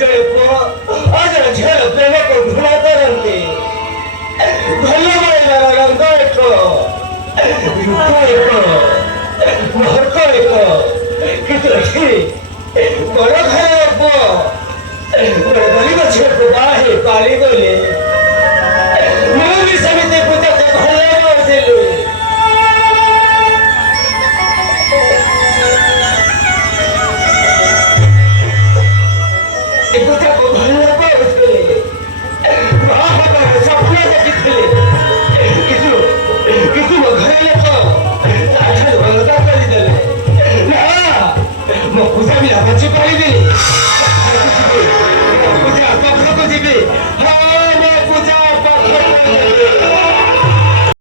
ଜଣେ ପୁଅ ଆଉ ଜଣେ ଝିଅର ପ୍ରେମକୁ ଘୃଣା କରନ୍ତି। ଭଲ ପାଇବାର ରଙ୍ଗ ଏକ, ରୂପ ଏକ, ମହକ ଏକ। କିନ୍ତୁ ଏଠି ବଡ଼ ଘରର ପୁଅ ଗୋଟେ ଗରିବ ଝିଅକୁ ବାହା ହେଇ ପାରିଗଲେ। ମୁଁ ବି ସେମିତି ପୂଜାକୁ ଭଲ ପାଉଥିଲି। ପୂଜାକୁ ଭଲ ପାଉଥିଲି, ବାହା ହେବାର ସ୍ୱପ୍ନ ଦେଖିଥିଲି। କିନ୍ତୁ ମୋ ଘର ଲୋକ